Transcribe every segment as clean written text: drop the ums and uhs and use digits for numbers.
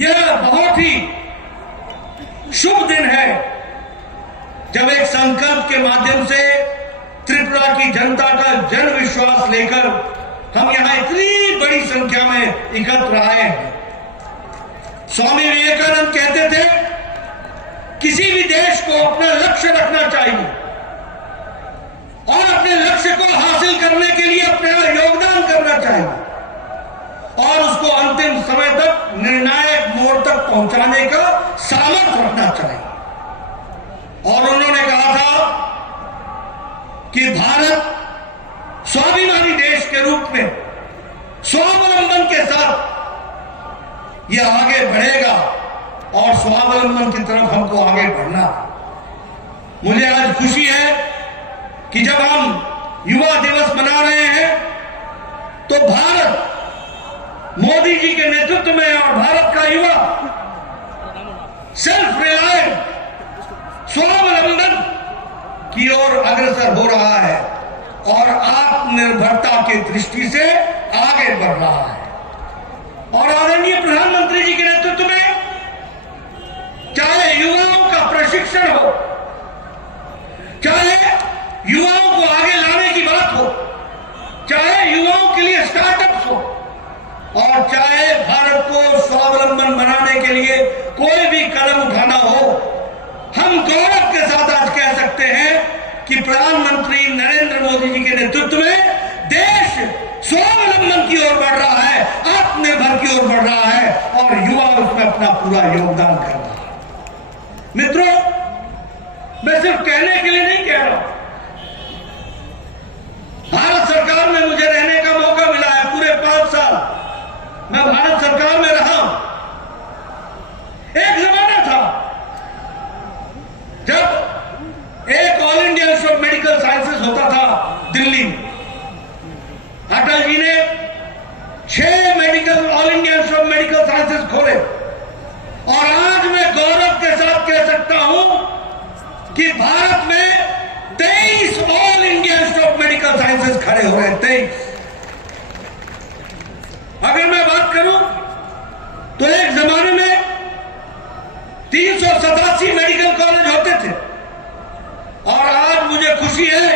यह बहुत ही शुभ दिन है जब एक संकल्प के माध्यम से त्रिपुरा की जनता का जन विश्वास लेकर हम यहां इतनी बड़ी संख्या में एकत्र आए हैं। स्वामी विवेकानंद कहते थे, किसी भी देश को अपना लक्ष्य रखना चाहिए और अपने लक्ष्य को हासिल करने के लिए अपना योगदान करना चाहिए और उसको अंतिम समय तक निर्णायक मोड़ तक पहुंचाने का सामर्थ्य रखना चाहिए। और उन्होंने कहा था कि भारत स्वाभिमानी देश के रूप में स्वावलंबन के साथ यह आगे बढ़ेगा और स्वावलंबन की तरफ हमको आगे बढ़ना। मुझे आज खुशी है कि जब हम युवा दिवस मना रहे हैं तो भारत मोदी जी के नेतृत्व में और भारत का युवा सेल्फ रिलायंट स्वावलंबन की ओर अग्रसर हो रहा है और आत्मनिर्भरता की दृष्टि से आगे बढ़ रहा है। और आदरणीय प्रधानमंत्री जी के नेतृत्व में चाहे युवाओं का प्रशिक्षण हो, चाहे युवाओं को आगे लाने की बात हो, चाहे युवाओं के लिए स्टार्टअप्स हो और चाहे भारत को स्वावलंबन बनाने के लिए कोई भी कदम उठाना हो, हम गौरव के साथ आज कह सकते हैं कि प्रधानमंत्री नरेंद्र मोदी जी के नेतृत्व में देश स्वावलंबन की ओर बढ़ रहा है, आत्मनिर्भर की ओर बढ़ रहा है और युवा उसमें अपना पूरा योगदान कर रहा है। मित्रों, मैं सिर्फ कहने के लिए नहीं कह रहा, भारत सरकार में मुझे रहने का मौका मिला है। पूरे 5 साल मैं भारत सरकार में रहा। एक जमाना था जब एक all India institute of medical sciences होता था दिल्ली में। अटल जी ने 6 medical all India institute of medical sciences खोले और आज मैं गौरव के साथ कह सकता हूं कि भारत में 23 all India institute of medical sciences खड़े हो रहे हैं। 23। अगर मैं बात करूं तो एक जमाने में 387 मेडिकल कॉलेज होते थे और आज मुझे खुशी है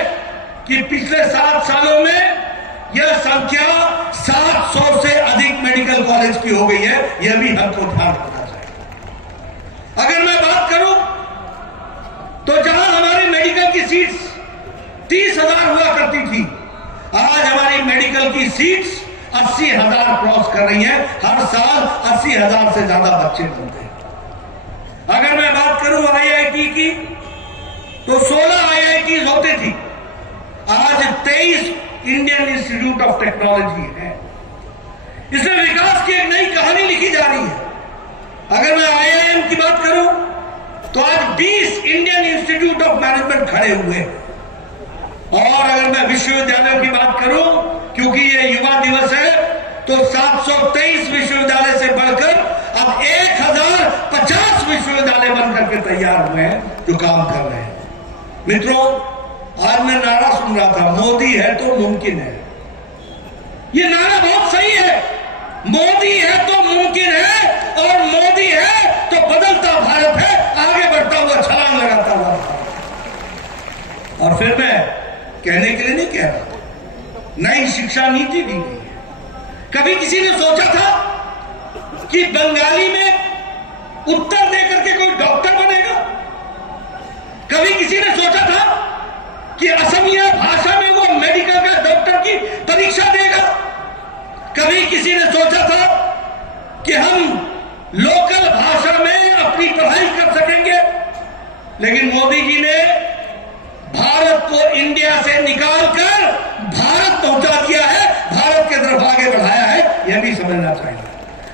कि पिछले 7 सालों में यह संख्या 700 से अधिक मेडिकल कॉलेज की हो गई है। यह भी हमको ध्यान रखना चाहिए। अगर मैं बात करूं तो जहां हमारी मेडिकल की सीट्स 30,000 हुआ करती थी, आज हमारी मेडिकल की सीट्स 80,000 क्रॉस कर रही हैं। हर साल 80,000 से ज्यादा बच्चे बनते हैं। अगर मैं बात करूं आईआईटी की तो 16 आईआईटी होती थी, आज 23 इंडियन इंस्टीट्यूट ऑफ टेक्नोलॉजी है। इसमें विकास की एक नई कहानी लिखी जा रही है। अगर मैं आईआईएम की बात करूं तो आज 20 इंडियन इंस्टीट्यूट ऑफ मैनेजमेंट खड़े हुए हैं। और अगर मैं विश्वविद्यालयों की बात करूं, क्योंकि ये युवा दिवस है, तो 723 विश्वविद्यालय से बढ़कर अब 1050 विश्वविद्यालय बनकर के तैयार हुए हैं जो काम कर रहे हैं। मित्रों, आज मैं नारा सुन रहा था, मोदी है तो मुमकिन है। ये नारा बहुत सही है। मोदी है तो मुमकिन है और मोदी है तो बदलता भारत है, आगे बढ़ता हुआ, छलांग लगाता हुआ। और फिर मैं कहने के लिए नहीं कह रहा, नई शिक्षा नीति दी गई है। कभी किसी ने सोचा था कि बंगाली में उत्तर देकर के कोई डॉक्टर बनेगा? कभी किसी ने सोचा था कि असमिया भाषा में वो मेडिकल का डॉक्टर की परीक्षा देगा? कभी किसी ने सोचा था कि हम लोकल भाषा में अपनी पढ़ाई कर सकेंगे? लेकिन मोदी जी ने भारत को इंडिया से निकालकर भारत पहुंचा दिया है, भारत की तरफ आगे बढ़ाया है। यह भी समझना चाहिए।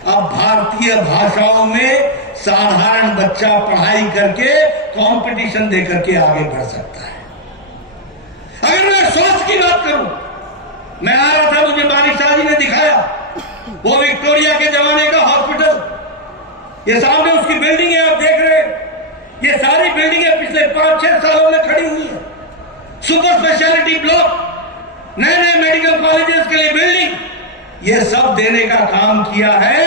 अब भारतीय भाषाओं में साधारण बच्चा पढ़ाई करके कंपटीशन देकर के आगे बढ़ सकता है। अगर मैं स्वास्थ्य की बात करूं, मैं आ रहा था, मुझे मानिक शाह जी ने दिखाया वो विक्टोरिया के जमाने का हॉस्पिटल। ये सामने उसकी बिल्डिंग है, आप देख रहे हैं। ये सारी बिल्डिंगें पिछले 5-6 सालों में खड़ी हुई है। सुपर स्पेशलिटी ब्लॉक, नए नए मेडिकल कॉलेजेस के लिए बिल्डिंग, ये सब देने का काम किया है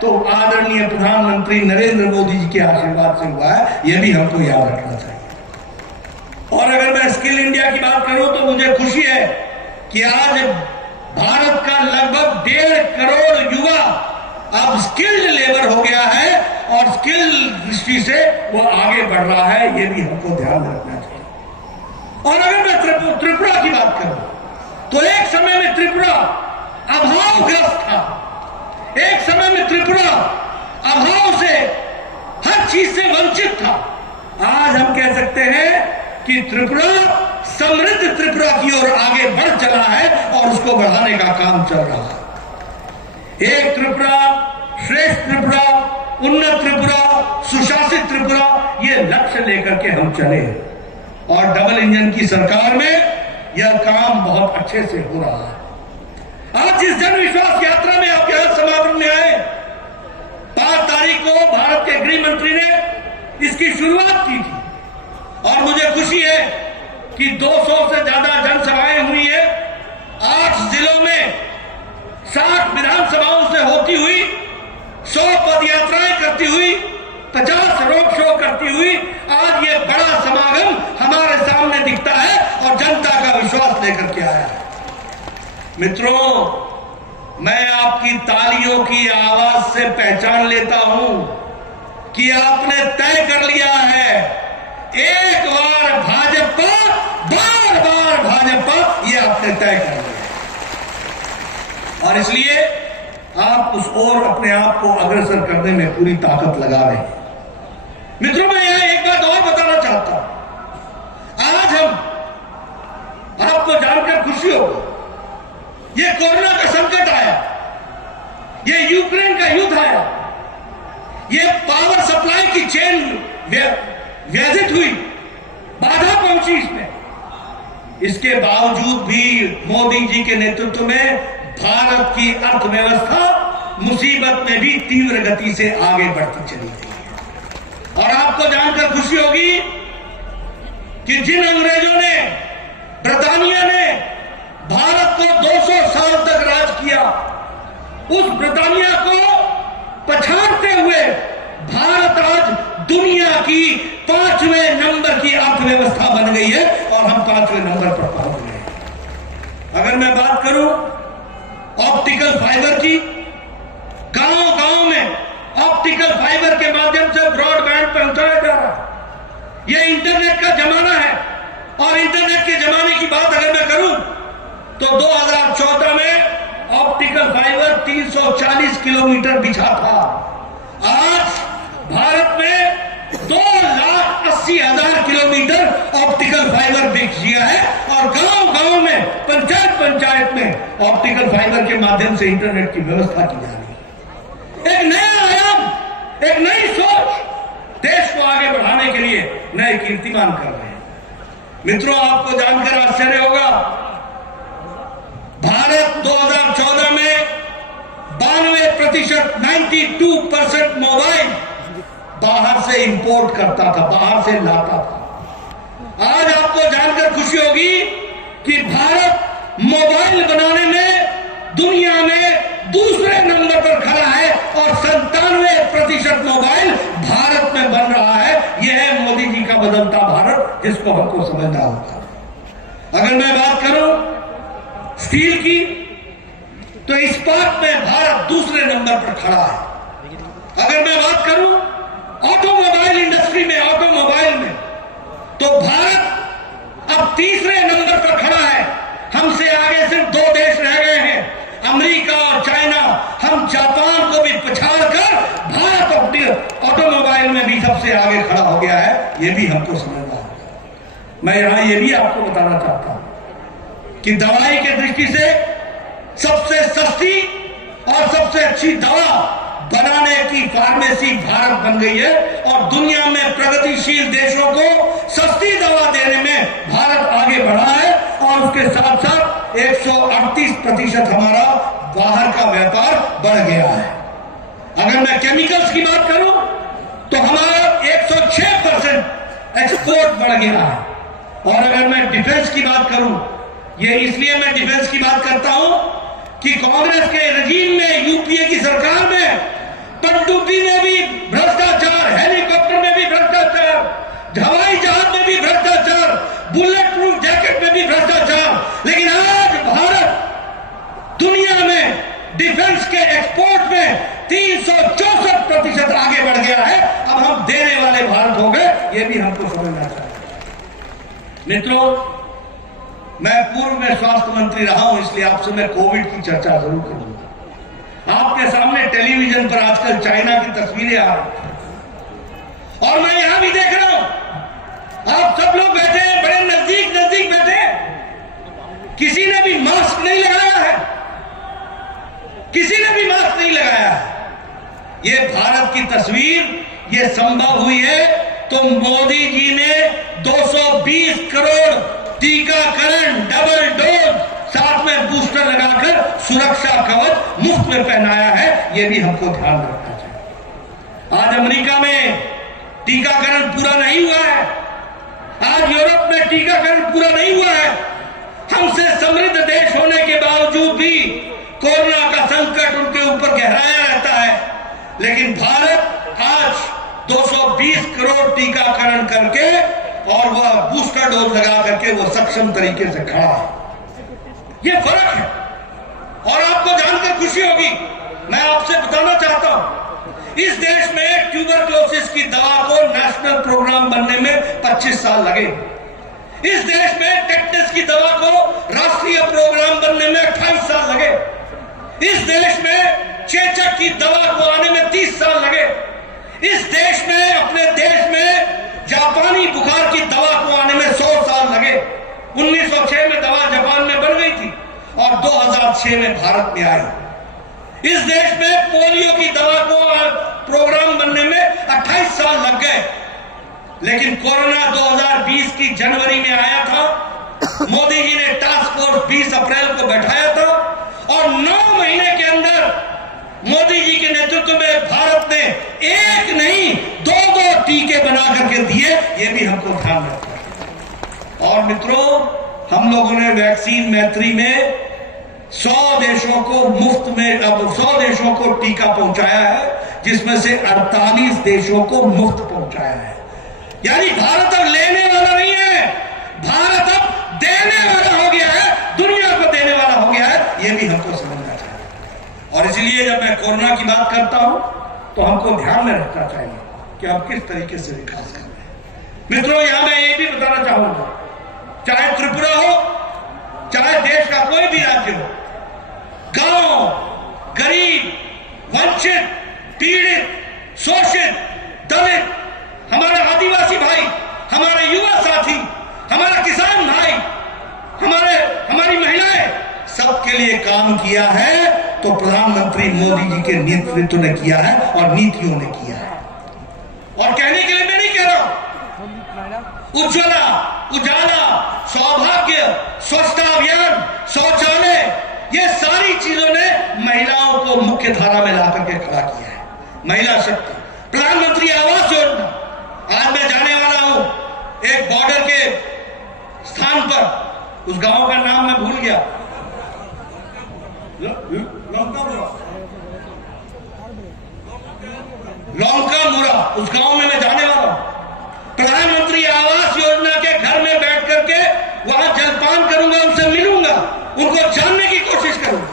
तो आदरणीय प्रधानमंत्री नरेंद्र मोदी जी के आशीर्वाद से हुआ है, यह भी हमको याद रखना चाहिए। और अगर मैं स्किल इंडिया की बात करूं तो मुझे खुशी है कि आज भारत का लगभग 1.5 करोड़ युवा अब स्किल्ड लेबर हो गया है और स्किल दृष्टि से वो आगे बढ़ रहा है, ये भी हमको ध्यान रखना चाहिए। और अगर मैं त्रिपुरा की बात करूं तो एक समय में त्रिपुरा अभावग्रस्त था, एक समय में त्रिपुरा अभाव से हर चीज से वंचित था। आज हम कह सकते हैं कि त्रिपुरा समृद्ध त्रिपुरा की ओर आगे बढ़ चला है और उसको बढ़ाने का काम चल रहा है। एक त्रिपुरा, श्रेष्ठ त्रिपुरा, उन्नत त्रिपुरा, सुशासित त्रिपुरा, ये लक्ष्य लेकर के हम चले और डबल इंजन की सरकार में यह काम बहुत अच्छे से हो रहा है। आज जिस जन विश्वास यात्रा में आप यहां समापन में आए, 5 तारीख को भारत के गृह मंत्री ने इसकी शुरुआत की थी और मुझे खुशी है कि 200 से ज्यादा जनसभाएं हुई है। 8 जिलों में 60 विधानसभाओं से होती हुई, 100 पदयात्राएं करती हुई, 50 रोड शो करती हुई आज ये बड़ा समागम हमारे सामने दिखता है और जनता का विश्वास लेकर के आया है। मित्रों, मैं आपकी तालियों की आवाज से पहचान लेता हूं कि आपने तय कर लिया है, एक बार भाजपा, बार बार भाजपा, ये आपने तय कर लिया और इसलिए आप उस ओर अपने आप को अग्रसर करने में पूरी ताकत लगा रहे हैं। मित्रों, मैं यहां एक बात और बताना चाहता हूं। आज हम आपको जानकर खुशी होगी, ये कोरोना का संकट आया, ये यूक्रेन का युद्ध आया, ये पावर सप्लाई की चेन व्याधित हुई, बाधा पहुंची इसमें। इसके बावजूद भी मोदी जी के नेतृत्व में भारत की अर्थव्यवस्था मुसीबत में भी तीव्र गति से आगे बढ़ती चली गई है। और आपको जानकर खुशी होगी कि जिन अंग्रेजों ने, ब्रिटानिया ने भारत को 200 साल तक राज किया, उस ब्रिटानिया को पछाड़ते हुए भारत आज दुनिया की 5वें नंबर की अर्थव्यवस्था बन गई है और हम 5वें नंबर पर पहुंच गए। अगर मैं बात करूं ऑप्टिकल फाइबर की, गांव-गांव में ऑप्टिकल फाइबर के माध्यम से ब्रॉडबैंड पहुंचाया जा रहा है। यह इंटरनेट का जमाना है और इंटरनेट के जमाने की बात अगर मैं करूं तो 2014 में ऑप्टिकल फाइबर 340 किलोमीटर बिछा था। आज भारत में 2,80,000 किलोमीटर ऑप्टिकल फाइबर बिछ गया है और गांव-गांव में, पंचायत में ऑप्टिकल फाइबर के माध्यम से इंटरनेट की व्यवस्था की जा रही है। एक नया आयाम, एक नई सोच देश को आगे बढ़ाने के लिए नए कीर्तिमान कर रहे हैं। मित्रों, आपको जानकर आश्चर्य होगा, भारत 2014 में 92%, 92% मोबाइल बाहर से इंपोर्ट करता था, बाहर से लाता था। आज आपको जानकर खुशी होगी कि भारत मोबाइल बनाने में दुनिया में दूसरे नंबर पर खड़ा है और 97% मोबाइल भारत में बन रहा है। यह है मोदी जी का बदलता भारत, जिसको हमको समझना होगा। अगर मैं बात करूं स्टील की, तो इस्पात में भारत दूसरे नंबर पर खड़ा है। अगर मैं बात करूं ऑटोमोबाइल इंडस्ट्री में, ऑटोमोबाइल में, तो भारत अब तीसरे नंबर पर खड़ा है। हमसे आगे सिर्फ 2 देश रह गए हैं, अमेरिका और चाइना। हम जापान को भी पछाड़कर भारत ऑटोमोबाइल में भी सबसे आगे खड़ा हो गया है। यह भी हमको समझना होगा। मैं यहां यह भी आपको बताना चाहता हूं कि दवाई के दृष्टि से सबसे सस्ती और सबसे अच्छी दवा बनाने की फार्मेसी भारत बन गई है और दुनिया में प्रगतिशील देशों को सस्ती दवा देने में भारत आगे बढ़ा है और उसके साथ साथ 138% हमारा बाहर का व्यापार बढ़ गया है। अगर मैं केमिकल्स की बात करूं तो हमारा 106% एक्सपोर्ट बढ़ गया है। और अगर मैं डिफेंस की बात करूं, ये इसलिए मैं डिफेंस की बात करता हूं कि कांग्रेस के रजीम में, यूपीए की सरकार में पनडुब्बी में भी भ्रष्टाचार, हेलीकॉप्टर में भी भ्रष्टाचार, हवाई जहाज में भी भ्रष्टाचार, बुलेट प्रूफ जैकेट में भी भ्रष्टाचार। लेकिन आज भारत दुनिया में डिफेंस के एक्सपोर्ट में 364% आगे बढ़ गया है। अब हम देने वाले भारत हो गए, ये भी हमको समझना चाहिए। मित्रों, मैं पूर्व में स्वास्थ्य मंत्री रहा हूं, इसलिए आपसे मैं कोविड की चर्चा जरूर करूंगा। आपके सामने टेलीविजन पर आजकल चाइना की तस्वीरें आ रही हैं और मैं यहां भी देख रहा हूं। आप सब लोग बैठे हैं, बड़े नजदीक नजदीक बैठे हैं, किसी ने भी मास्क नहीं लगाया है, किसी ने भी मास्क नहीं लगाया है। ये भारत की तस्वीर ये संभव हुई है तो मोदी जी ने 220 करोड़ टीकाकरण, डबल डोज, साथ में बूस्टर लगाकर सुरक्षा कवच मुफ्त में पहनाया है। यह भी हमको ध्यान रखना चाहिए। आज अमेरिका में टीकाकरण पूरा नहीं हुआ है, आज यूरोप में टीकाकरण पूरा नहीं हुआ है। हमसे समृद्ध देश होने के बावजूद भी कोरोना का संकट उनके ऊपर गहराया रहता है। लेकिन भारत आज 220 करोड़ टीकाकरण करके और वह बूस्टर डोज लगा करके वो सक्षम तरीके से खड़ा है। ये फर्क है और आपको जानकर खुशी होगी। मैं आपसे बताना चाहता हूं, इस देश में ट्यूबरक्लोसिस की दवा को नेशनल प्रोग्राम बनने में 25 साल लगे। इस देश में टेटनस की दवा को राष्ट्रीय प्रोग्राम बनने में 28 साल लगे। इस देश में चेचक की दवा को आने में 30 साल लगे। इस देश में, अपने देश में जापानी बुखार की दवा को आने में 100 साल लगे। 1906 में दवा जापान में बन गई थी और 2006 में भारत में आई। इस देश में पोलियो की दवा को प्रोग्राम बनने में 28 साल लग गए। लेकिन कोरोना 2020 की जनवरी में आया था। मोदी जी ने टास्क फोर्स 20 अप्रैल को बैठाया था और 9 महीने के अंदर मोदी जी के नेतृत्व में भारत ने एक नहीं 2 टीके बना करके दिए। ये भी हमको ध्यान रखना है। और मित्रों, हम लोगों ने वैक्सीन मैत्री में 100 देशों को मुफ्त में, अब 100 देशों को टीका पहुंचाया है, जिसमें से 48 देशों को मुफ्त पहुंचाया है। यानी भारत अब लेने वाला नहीं है, भारत अब देने वाला हो गया है, दुनिया को देने वाला हो गया है। यह भी हमको समझना चाहिए। और इसलिए जब मैं कोरोना की बात करता हूं तो हमको ध्यान में रखना चाहिए कि हम किस तरीके से विकास कर रहे हैं। मित्रों, यहां मैं ये भी बताना चाहूंगा, चाहे त्रिपुरा हो, चाहे देश का कोई भी राज्य हो, गांव, गरीब, वंचित, पीड़ित, शोषित, दलित, हमारा आदिवासी भाई, हमारे युवा साथी, हमारा किसान भाई, हमारी महिलाएं, सबके लिए काम किया है तो प्रधानमंत्री मोदी जी के नेतृत्व ने किया है और नीतियों ने किया है। और कहने के लिए मैं नहीं कह रहा हूं, उज्ज्वला, उजाला, सौभाग्य, स्वच्छता अभियान, शौचालय, ये सारी चीजों ने महिलाओं को मुख्य धारा में ला करके खड़ा किया है। महिला शक्ति, प्रधानमंत्री आवास योजना, आज मैं जाने वाला हूं एक बॉर्डर के स्थान पर, उस गांव का नाम मैं भूल गया, लौंका मुरा, उस गांव में मैं जाने वाला हूं। प्रधानमंत्री आवास योजना के घर में बैठ करके वहां जलपान करूंगा, उनसे मिलूंगा, उनको जानने की कोशिश करूंगा।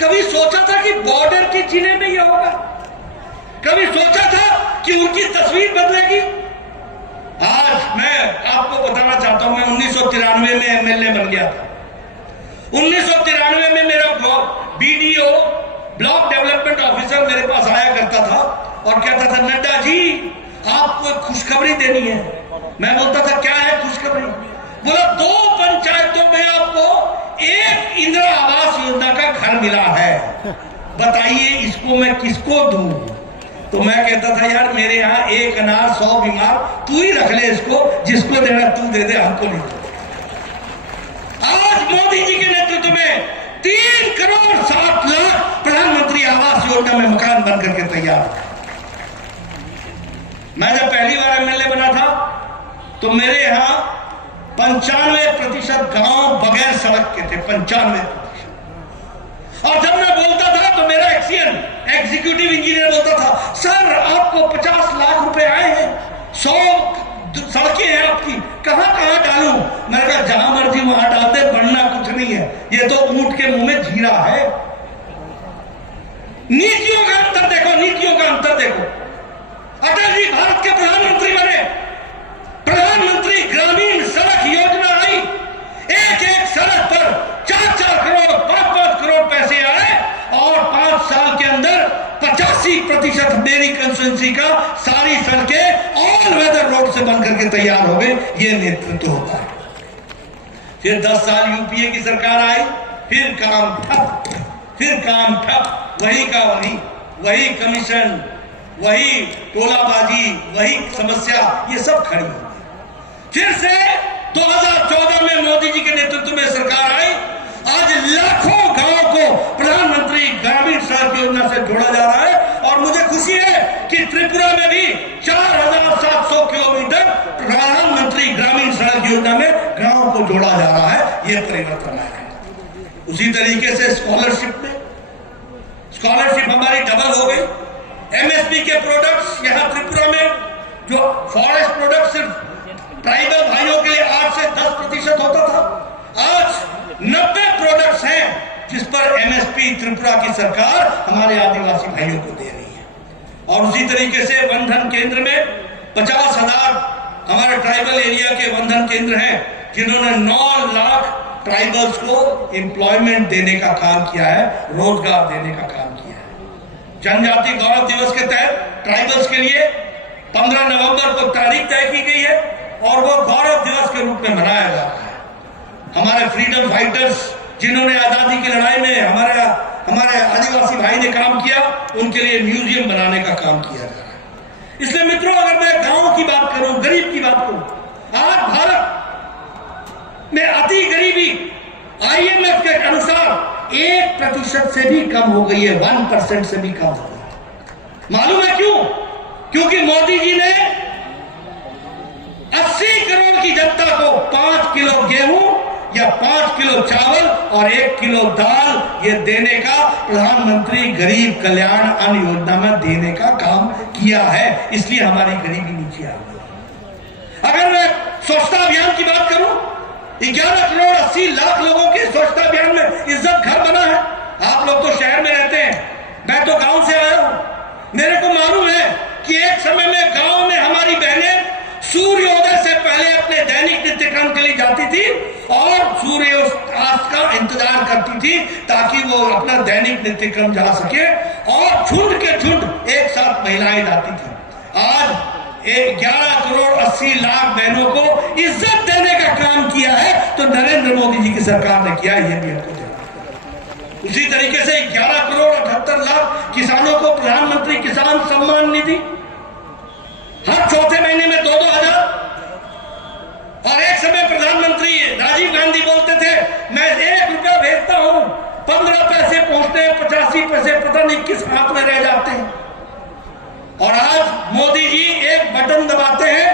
कभी सोचा था कि बॉर्डर के जिले में यह होगा? कभी सोचा था कि उनकी तस्वीर बदलेगी? आज मैं आपको बताना चाहता हूं, मैं 1993 में एमएलए बन गया था। 1993 में मेरा बीडीओ, ब्लॉक डेवलपमेंट ऑफिसर मेरे पास आया करता था और कहता था, नड्डा जी आपको खुशखबरी देनी है। मैं बोलता था, क्या है खुशखबरी? बोला, 2 पंचायतों में आपको एक इंदिरा आवास योजना का घर मिला है, बताइए इसको मैं किसको दूं? तो मैं कहता था, यार मेरे यहाँ 1 अनार 100 बीमार, तू ही रख ले इसको, जिसको देना तू दे दे, हमको नहीं। आज मोदी जी के नेतृत्व में 3 करोड़ 7 लाख प्रधानमंत्री आवास योजना में मकान बन करके तैयार है। मैं जब पहली बार एमएलए बना था तो मेरे यहां 95% गांव बगैर सड़क के थे, 95%। और जब मैं बोलता था तो मेरा एक्सीएन एग्जीक्यूटिव इंजीनियर बोलता था, सर आपको 50 लाख रुपए आए हैं, 100 सड़कें हैं आपकी, कहां कहां डालूं? मैंने कहा जहां मर्जी वहां डाल दे, बढ़ना कुछ नहीं है, ये तो ऊंट के मुंह में जीरा है। नीतियों का अंतर देखो, नीतियों का अंतर देखो। अटल जी भारत के प्रधानमंत्री बने, प्रधानमंत्री ग्रामीण सड़क योजना आई, एक एक सड़क पर 4-4 करोड़ 5-5 करोड़ पैसे आए और 5 साल के अंदर 85% मेरी कंस्टिट्यूंसी का सारी सड़कें ऑल वेदर रोड से बन करके तैयार हो गए। ये नेतृत्व होता है। फिर 10 साल यूपीए की सरकार आई, फिर काम ठप, फिर काम ठप, वही का वही कमीशन, वही टोलाबाजी, वही समस्या, ये सब खड़ी हो गई। फिर से 2014 में मोदी जी के नेतृत्व में सरकार आई। आज लाखों गांवों को प्रधानमंत्री ग्रामीण सड़क योजना से जोड़ा जा रहा है और मुझे खुशी है कि त्रिपुरा में भी 4700 किलोमीटर प्रधानमंत्री ग्रामीण सड़क योजना में गांवों को जोड़ा जा रहा है। यह परिवर्तन है। उसी तरीके से स्कॉलरशिप हमारी डबल हो गई। एमएसपी के प्रोडक्ट्स यहां त्रिपुरा में, जो फॉरेस्ट प्रोडक्ट सिर्फ ट्राइबल भाइयों के लिए 8 से 10% होता था, आज 90 प्रोडक्ट्स हैं जिस पर एमएसपी त्रिपुरा की सरकार हमारे आदिवासी भाइयों को दे रही है। और उसी तरीके से वन धन केंद्र में 50,000 हमारे ट्राइबल एरिया के वन धन केंद्र हैं जिन्होंने 9 लाख ट्राइबल्स को एम्प्लॉयमेंट देने का काम किया है, रोजगार देने का काम किया है। जनजाति गौरव दिवस के तहत ट्राइबल्स के लिए 15 नवंबर को तारीख तय की गई है और वो गौरव दिवस के रूप में मनाया जा रहा है। हमारे फ्रीडम फाइटर्स जिन्होंने आजादी की लड़ाई में हमारे आदिवासी भाई ने काम किया, उनके लिए म्यूजियम बनाने का काम किया जा रहा है। इसलिए मित्रों, अगर मैं गांव की बात करूं, गरीब की बात करूं, आज भारत में अति गरीबी आईएमएफ के अनुसार 1% से भी कम हो गई है, 1% से भी कम हो गई। मालूम है क्यों? क्योंकि मोदी जी ने 80 करोड़ की जनता को 5 किलो गेहूं या 5 किलो चावल और 1 किलो दाल ये देने का प्रधानमंत्री गरीब कल्याण अन्न योजना में देने का काम किया है। इसलिए हमारी गरीबी नीचे आ गई। अगर मैं स्वच्छता अभियान की बात करूं, 11 करोड़ 80 लाख लोगों के स्वच्छता अभियान में इज्जत घर बना है। आप लोग तो शहर में रहते हैं, मैं तो गांव से आया हूं। मेरे को मालूम है कि एक समय में गांव में हमारी बहनें सूर्योदय से पहले अपने दैनिक नित्यक्रम के लिए जाती थी और सूर्यास्त का इंतजार करती थी ताकि वो अपना दैनिक नित्यक्रम जा सके, और झुंड के झुंड एक साथ महिलाएं जाती थी। आज 11 करोड़ 80 लाख बहनों को इज्जत देने का काम किया है तो नरेंद्र मोदी जी की सरकार ने किया है। ये भी आपको देना। उसी तरीके से 11 करोड़ 78 लाख किसानों को प्रधानमंत्री किसान सम्मान निधि हर चौथे महीने में 2-2 हजार। और एक समय प्रधानमंत्री राजीव गांधी बोलते थे, मैं 1 रुपया भेजता हूं, 15 पैसे पहुंचते हैं, 85 पैसे पता नहीं किस हाथ में रह जाते हैं। और आज मोदी जी एक बटन दबाते हैं,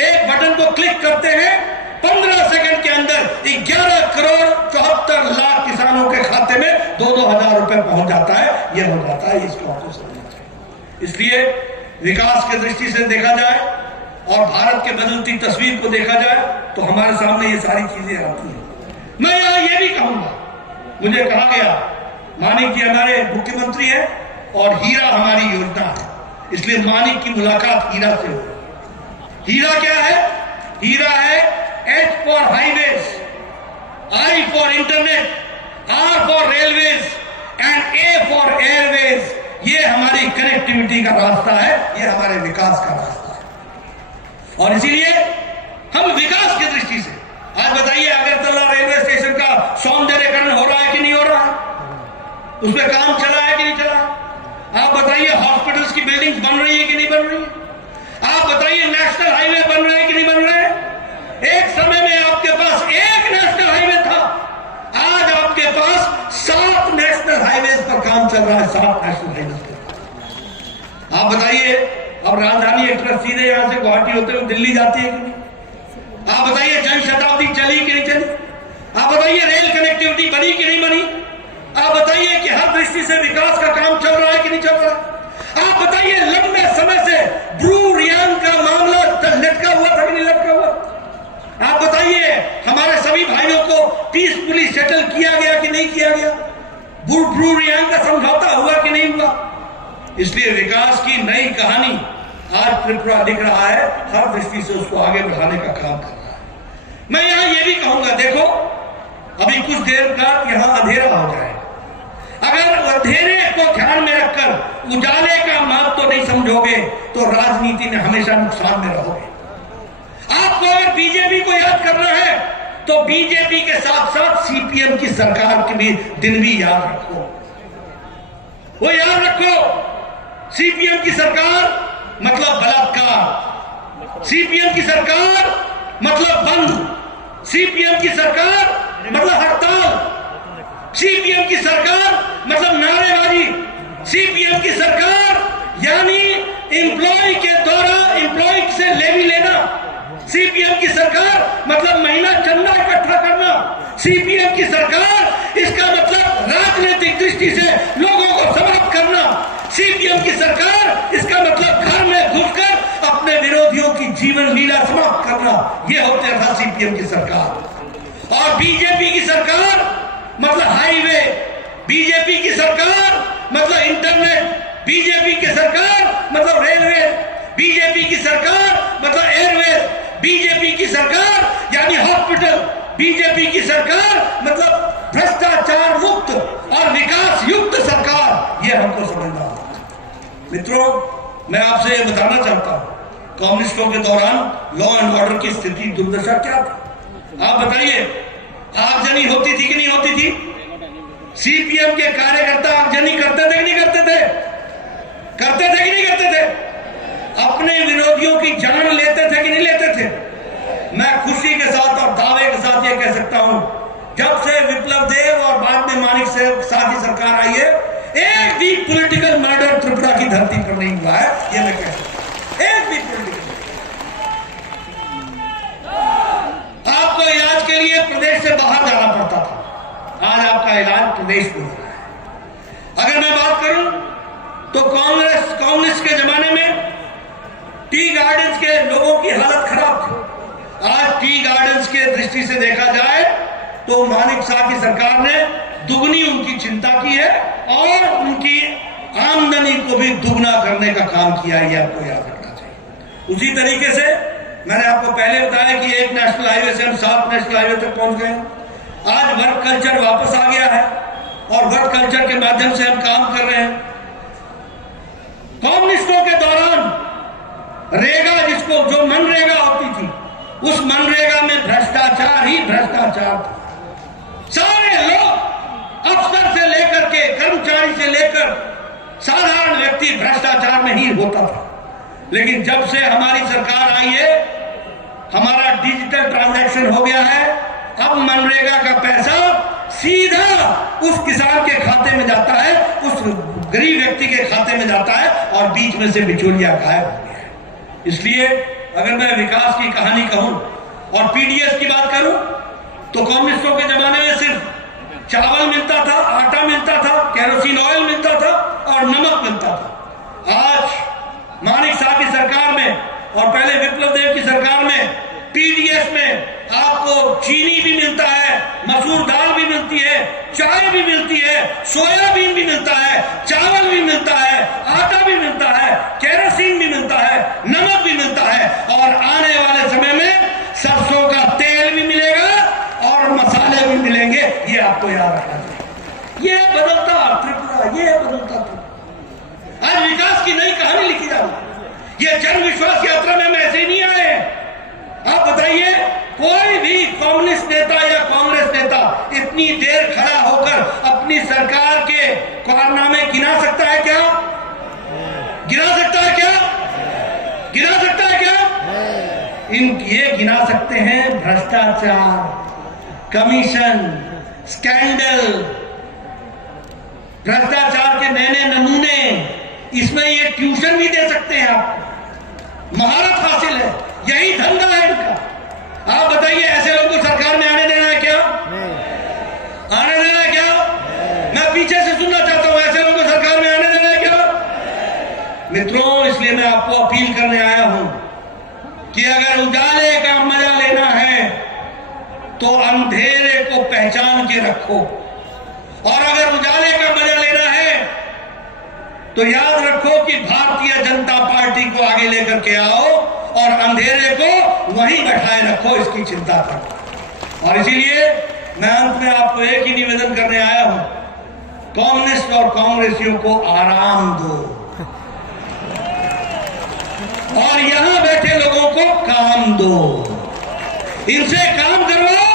एक बटन को क्लिक करते हैं, 15 सेकंड के अंदर 11 करोड़ 74 लाख किसानों के खाते में 2-2 हजार रुपए पहुंच जाता है। यह हो जाता है, इसको आपको समझना चाहिए। इसलिए विकास की दृष्टि से देखा जाए और भारत के बदलती तस्वीर को देखा जाए तो हमारे सामने ये सारी चीजें आती हैं। मैं यहां ये भी कहूंगा, मुझे कहा गया मानिक जी हमारे मुख्यमंत्री है और हीरा हमारी योजना है, इसलिए मानिक की मुलाकात हीरा से हो। हीरा क्या है? हीरा है H for highways, I for internet, R for railways and A for Airways. ये हमारी कनेक्टिविटी का रास्ता है, ये हमारे विकास का रास्ता है। और इसीलिए हम विकास की दृष्टि से आज बताइए, अगरतला रेलवे स्टेशन का सौंदर्यीकरण हो रहा है कि नहीं हो रहा है? उसमें काम चला है कि नहीं चला? आप बताइए, हॉस्पिटल्स की बिल्डिंग्स बन रही है कि नहीं बन रही है? आप बताइए, नेशनल हाईवे बन रहे हैं कि नहीं बन रहे हैं? एक समय में आपके पास एक नेशनल हाईवे था, आज आपके पास 7 नेशनल हाईवे पर काम चल रहा है। 7 नेशनल हाईवे पर आप बताइए, अब राजधानी एक्सप्रेस सीधे यहां से गुवाहाटी होते हुए दिल्ली जाती है कि नहीं? आप बताइए, जनशताब्दी चली कि नहीं चली? आप बताइए, रेल कनेक्टिविटी बनी कि नहीं बनी? आप बताइए कि हर दृष्टि से विकास का काम चल रहा है कि नहीं चल रहा है? आप बताइए लंबे समय से ब्रू रियांग का मामला लटका हुआ था कि नहीं लटका हुआ? आप बताइए हमारे सभी भाइयों को पीसफुली सेटल किया गया कि नहीं किया गया? ब्रू रियांग का समझौता हुआ कि नहीं हुआ? इसलिए विकास की नई कहानी आज त्रिपुरा लिख रहा है, हर दृष्टि से उसको आगे बढ़ाने का काम कर रहा है। मैं यहां यह भी कहूंगा, देखो अभी कुछ देर बाद यहां अंधेरा हो जाए, अगर अंधेरे को ध्यान में रखकर उजाले का माप तो नहीं समझोगे तो राजनीति में हमेशा नुकसान में रहोगे। आपको अगर बीजेपी को याद करना है तो बीजेपी के साथ साथ सीपीएम की सरकार के भी दिन भी याद रखो। वो याद रखो, सीपीएम की सरकार मतलब बलात्कार, सीपीएम की सरकार मतलब बंद, सीपीएम की सरकार मतलब हड़ताल, सीपीएम की सरकार मतलब नारेबाजी, सीपीएम की सरकार यानी एम्प्लॉय के द्वारा एम्प्लॉय से लेवी लेना, सीपीएम की सरकार मतलब महीना चंदा इकट्ठा करना, सीपीएम की सरकार इसका मतलब राजनीतिक दृष्टि से लोगों को समाप्त करना, सीपीएम की सरकार इसका मतलब घर में घुसकर अपने विरोधियों की जीवन लीला समाप्त करना। यह होता था सीपीएम की सरकार। और बीजेपी की सरकार मतलब हाईवे, बीजेपी की सरकार मतलब इंटरनेट, बीजेपी की सरकार मतलब रेलवे, बीजेपी की सरकार मतलब एयरवेज, बीजेपी की सरकार यानी हॉस्पिटल, बीजेपी की सरकार मतलब भ्रष्टाचार मुक्त और विकास युक्त सरकार। यह हमको समझना होगा। मित्रों, मैं आपसे यह बताना चाहता हूं, कम्युनिस्टों के दौरान लॉ एंड ऑर्डर की स्थिति दुर्दशा क्या थी? आप बताइए, आगजनी होती थी कि नहीं होती थी? सीपीएम के कार्यकर्ता आगजनी करते थे कि नहीं करते थे? करते थे कि नहीं करते थे? अपने विरोधियों की जान लेते थे कि नहीं लेते थे? मैं खुशी के साथ और दावे के साथ यह कह सकता हूं, जब से विप्लव देव और बाद में मानिक शाह की सरकार आई है, एक भी पॉलिटिकल मर्डर त्रिपुरा की धरती पर नहीं हुआ है। यह मैं कह सकता हूं, एक भी पॉलिटिकल। आपको इलाज के लिए प्रदेश से बाहर जाना पड़ता था, आज आपका इलाज प्रदेश में हो रहा है। अगर मैं बात करूं तो कांग्रेस के जमाने में टी गार्डन्स के लोगों की हालत खराब थी। आज टी गार्डन्स के दृष्टि से देखा जाए तो मानिक शाह की सरकार ने दुगनी उनकी चिंता की है और उनकी आमदनी को भी दुगना करने का काम किया है। यह आपको याद रखना चाहिए। उसी तरीके से मैंने आपको पहले बताया कि एक नेशनल हाईवे से हम 7 नेशनल हाईवे तक पहुंच गए। आज वर्क कल्चर वापस आ गया है और वर्क कल्चर के माध्यम से हम काम कर रहे हैं। कम्युनिस्टों के दौरान रेगा, जिसको जो मनरेगा होती थी, उस मनरेगा में भ्रष्टाचार ही भ्रष्टाचार था। सारे लोग अफसर से लेकर के कर्मचारी से लेकर साधारण व्यक्ति भ्रष्टाचार में ही होता था। लेकिन जब से हमारी सरकार आई है, हमारा डिजिटल ट्रांजैक्शन हो गया है। अब मनरेगा का पैसा सीधा उस किसान के खाते में जाता है, उस गरीब व्यक्ति के खाते में जाता है और बीच में से बिचौलिया गायब हो गया है। इसलिए अगर मैं विकास की कहानी कहूं और पीडीएस की बात करूं तो कम्युनिस्टों के जमाने में सिर्फ चावल मिलता था, आटा मिलता था, केरोसिन ऑयल मिलता था और नमक मिलता था। आज मानिक शाह की सरकार में और पहले विप्लव देव की सरकार में पीडीएस में आपको चीनी भी मिलता है, मसूर दाल भी मिलती है, चाय भी मिलती है, सोयाबीन भी मिलता है, चावल भी मिलता है, आटा भी मिलता है, केरोसिन भी मिलता है, नमक भी मिलता है और आने वाले समय में सरसों का तेल भी मिलेगा और मसाले भी मिलेंगे। ये आपको याद रखना चाहिए। ये बदलता त्रिपुरा, ये बदलता त्रिपुरा। आज विकास की नई कहानी लिखी जा रही है। ये जन विश्वास यात्रा में हम ऐसे ही नहीं आए। आप बताइए, कोई भी कम्युनिस्ट नेता या कांग्रेस नेता इतनी देर खड़ा होकर अपनी सरकार के कारनामे गिना सकता है क्या? गिना सकता है क्या? गिना सकता है क्या? ये गिना सकते हैं भ्रष्टाचार, कमीशन, स्कैंडल, भ्रष्टाचार के नए नए नमूने। इसमें ये ट्यूशन भी दे सकते हैं, आप महारत हासिल है, यही धंधा है इनका। आप बताइए, ऐसे लोगों को सरकार में आने देना है क्या? आने देना है क्या? मैं मित्रों, इसलिए मैं आपको अपील करने आया हूं कि अगर उजाले का मजा लेना है तो अंधेरे को पहचान के रखो, और अगर उजाले का मजा लेना है तो याद रखो कि भारतीय जनता पार्टी को आगे लेकर के आओ और अंधेरे को वहीं बैठाए रखो, इसकी चिंता करो। और इसीलिए मैं अंत में आपको एक ही निवेदन करने आया हूं, कम्युनिस्ट और कांग्रेसियों को आराम दो और यहां बैठे लोगों को काम दो, इनसे काम करवाओ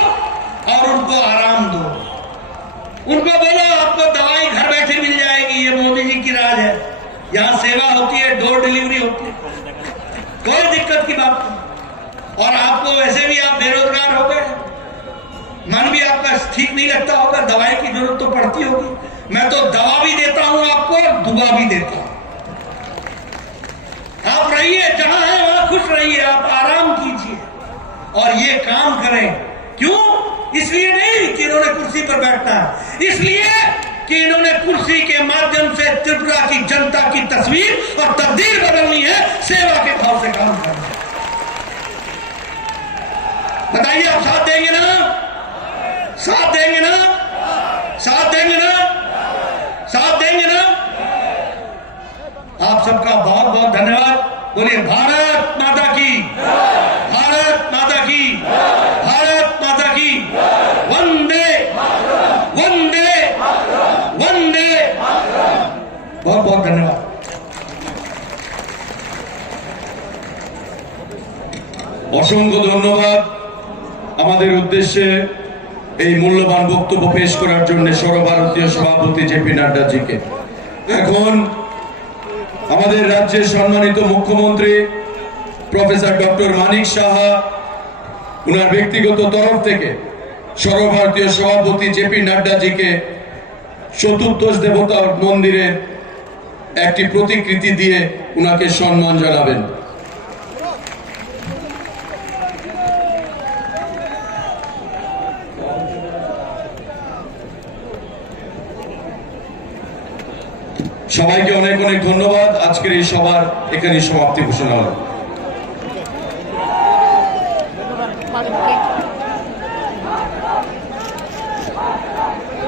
और उनको आराम दो। उनको बोलो आपको दवाई घर बैठे मिल जाएगी, ये मोदी जी की राज है, यहां सेवा होती है, डोर डिलीवरी होती है, कोई दिक्कत की बात नहीं। और आपको वैसे भी आप बेरोजगार हो गए, मन भी आपका ठीक नहीं लगता होगा, दवाई की जरूरत तो पड़ती होगी। मैं तो दवा भी देता हूं आपको और दुआ भी देता हूं। आप रहिए जहां है वहां खुश रहिए, आप आराम कीजिए और ये काम करें। क्यों? इसलिए नहीं कि इन्होंने कुर्सी पर बैठना है, इसलिए कि इन्होंने कुर्सी के माध्यम से त्रिपुरा की जनता की तस्वीर और तकदीर बदलनी है, सेवा के भाव से काम करना है। बताइए, आप साथ देंगे ना? साथ देंगे ना? साथ देंगे ना? साथ देंगे ना? आप सबका बहुत बहुत धन्यवाद। बोलिए भारत माता की, भारत माता की, भारत माता की, वंदे वंदे वंदे। बहुत बहुत धन्यवाद। অসংখ্য ধন্যবাদ আমাদের উদ্দেশ্যে এই মূল্যবান বক্তব্য পেশ করার জন্য সর্বভারতীয় সভাপতি জেপি নাড্ডাজিকে। এখন আমাদের রাজ্যের সম্মানিত মুখ্যমন্ত্রী প্রফেসর ডক্টর মানিক সাহা উনার ব্যক্তিগত তরফ থেকে সর্বভারতীয় সভাপতি জেপি নাড্ডাজিকে চতুর্দশ দেবতা মন্দিরের একটি প্রতিকৃতি দিয়ে উনাকে সম্মান জানাবেন। সবাইকে অনেক অনেক ধন্যবাদ। আজকের এই সভার এখানে সমাপ্তি ঘোষণা হলো।